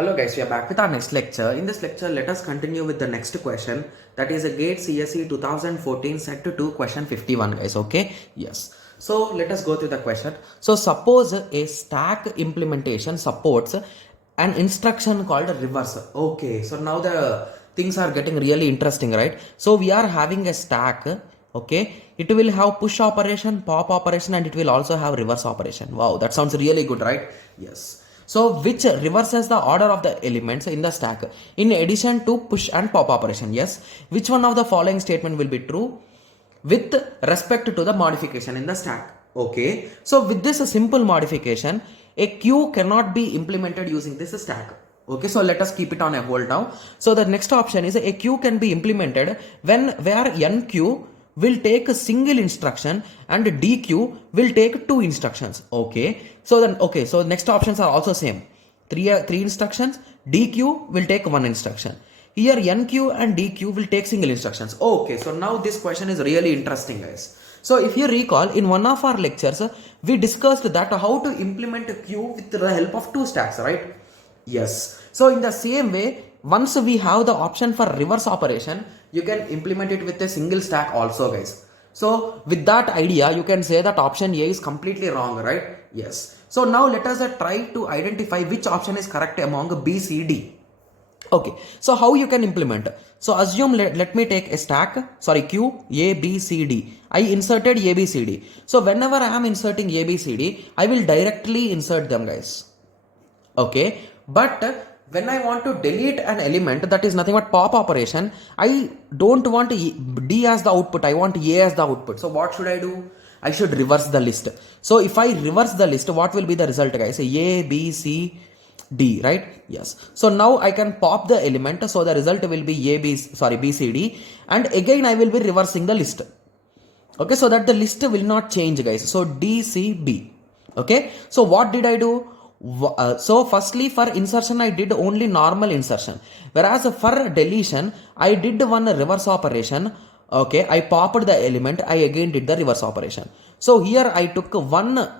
Hello guys, we are back with our next lecture. In this lecture, let us continue with the next question. That is a GATE CSE 2014 set to 2 question 51 guys, okay? Yes. So let us go through the question. So suppose a stack implementation supports an instruction called reverse. Okay, so now the things are getting really interesting, right? So we are having a stack, okay? It will have push operation, pop operation, and it will also have reverse operation. Wow, that sounds really good, right? Yes. So which reverses the order of the elements in the stack in addition to push and pop operation? Yes. Which one of the following statement will be true with respect to the modification in the stack? Okay. So with this simple modification, a queue cannot be implemented using this stack. Okay, so let us keep it on a hold now. So the next option is a queue can be implemented where enqueue will take a single instruction and dequeue will take 2 instructions. Okay, so then so next options are also same. Three instructions, dequeue will take 1 instruction. Here enqueue and dequeue will take single instructions. Okay, so now this question is really interesting guys. So if you recall, in one of our lectures we discussed that how to implement a queue with the help of 2 stacks, right? Yes. So in the same way, once we have the option for reverse operation, you can implement it with a single stack also guys. So with that idea, you can say that option A is completely wrong, right? Yes. So now let us try to identify which option is correct among B, C, D. Okay. So how you can implement? So assume let me take a stack, queue A, B, C, D. I inserted A, B, C, D. So whenever I am inserting A, B, C, D, I will directly insert them guys. Okay. But when I want to delete an element, that is nothing but pop operation, I don't want D as the output, I want A as the output. So what should I do? I should reverse the list. So if I reverse the list, what will be the result guys? A, B, C, D, right? Yes. So now I can pop the element. So the result will be B, C, D. And again I will be reversing the list. Okay, so that the list will not change guys. So D, C, B. Okay. So what did I do? So firstly for insertion I did only normal insertion, whereas for deletion I did one reverse operation. Okay, I popped the element, I again did the reverse operation. So here I took 1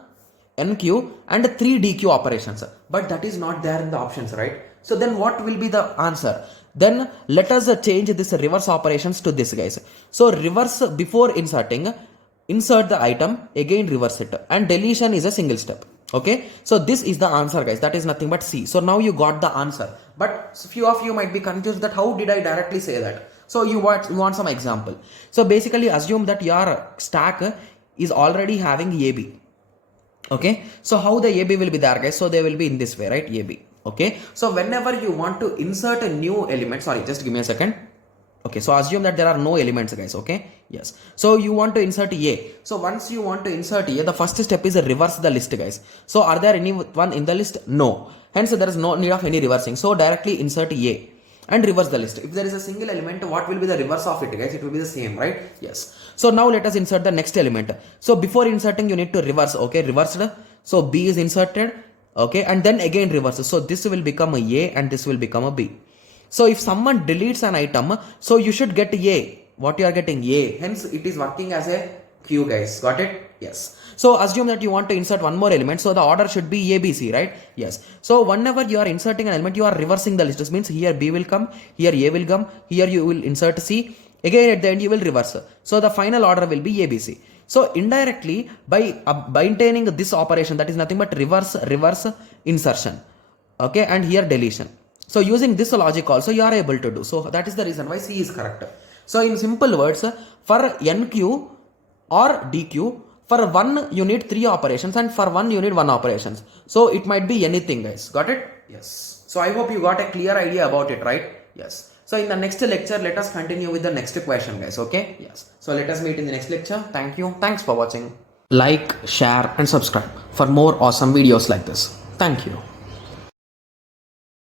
enqueue and 3 dequeue operations, but that is not there in the options, right? So then what will be the answer? Then let us change this reverse operations to this guys. So reverse before inserting, insert the item, again reverse it, and deletion is a single step. Okay, so this is the answer guys, that is nothing but C. So now you got the answer, but few of you might be confused that how did I directly say that. So you want some example. So basically assume that your stack is already having AB. Okay, so how the AB will be there guys? So they will be in this way, right? AB. Okay, so whenever you want to insert a new element, just give me a second. Okay, so assume that there are no elements guys. Okay, yes. So you want to insert A. So once you want to insert A, the first step is reverse the list guys. So are there anyone in the list? No. Hence there is no need of any reversing. So directly insert A and reverse the list. If there is a single element, what will be the reverse of it guys? It will be the same, right? Yes. So now let us insert the next element. So before inserting you need to reverse. Okay, reversed. So B is inserted. Okay, and then again reverse. So this will become a A and this will become a B. So if someone deletes an item, so you should get A. What you are getting? A. Hence it is working as a queue guys. Got it? Yes. So assume that you want to insert one more element. So the order should be A, B, C, right? Yes. So whenever you are inserting an element, you are reversing the list. This means here B will come, here A will come, here you will insert C. Again at the end you will reverse. So the final order will be A, B, C. So indirectly by maintaining this operation, that is nothing but reverse insertion. Okay, and here deletion. So using this logic also you are able to do. So that is the reason why C is correct. So in simple words, for enqueue or dequeue, for one you need 3 operations and for one you need 1 operations. So it might be anything guys. Got it? Yes. So I hope you got a clear idea about it, right? Yes. So in the next lecture, let us continue with the next question guys. Okay? Yes. So let us meet in the next lecture. Thank you. Thanks for watching. Like, share and subscribe for more awesome videos like this. Thank you.